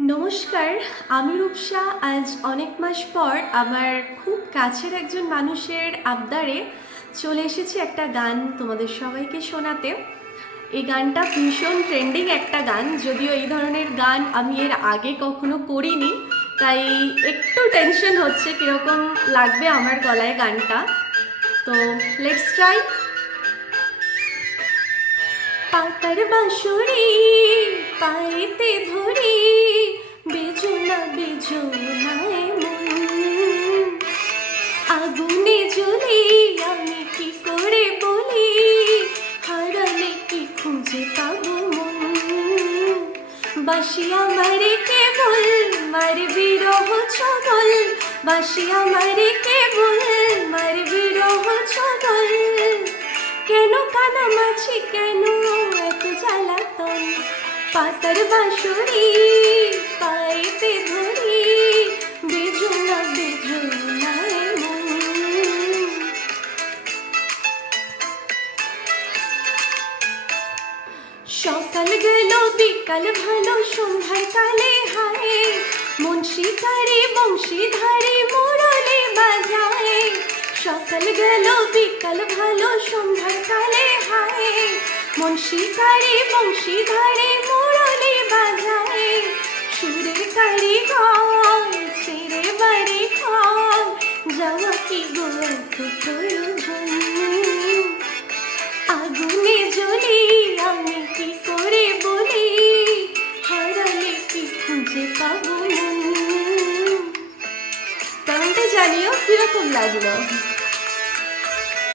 নমস্কার, আমি রূপসা। আজ অনেক মাস পর আমার খুব কাছের একজন মানুষের আবদারে চলে এসেছি একটা গান তোমাদের সবাইকে শোনাতে। এই গানটা ভীষণ ট্রেন্ডিং একটা গান, যদিও এই ধরনের গান আমি এর আগে কখনো করিনি, তাই একটু টেনশন হচ্ছে কীরকম লাগবে আমার গলায় গানটা। তো লেটস ট্রাই। পাতার বাঁশরি পায়েতে ধরি, বেজোনা বেজোনায় মন, আগুনে জ্বলি আমি কি করে বলি, হারালে কি খুঁজে পাবো মন। বাসি আমারে কেবল মার বিরহ ছবল, বাসি আমারে কেবল মার বিরহ ছবল। কেন কানামাছি, কেন এত জ্বালাতন, পাতার বাঁশরি পায়েতে ধরি, বেজোনা বেজোনায় মন। সকাল গেল বিকাল ভালো, সন্ধ্যার কালে হায়, মন শিকারি বংশীধারী মুরলি বাজায়। সকাল গেল বিকাল ভালো, সন্ধ্যার কালে হায়, মন শিকারি বংশীধারী মুরলি বাজায়। সুরের কারিগর ছেড়ে বাড়ি ঘর, যাওয়া কি গো এত প্রয়োজন। আগুনে জ্বলি আমি কি করে বলি, হারালে কি খুঁজে পাবো মন। কমেন্টে জানিও কিরকম লাগলো।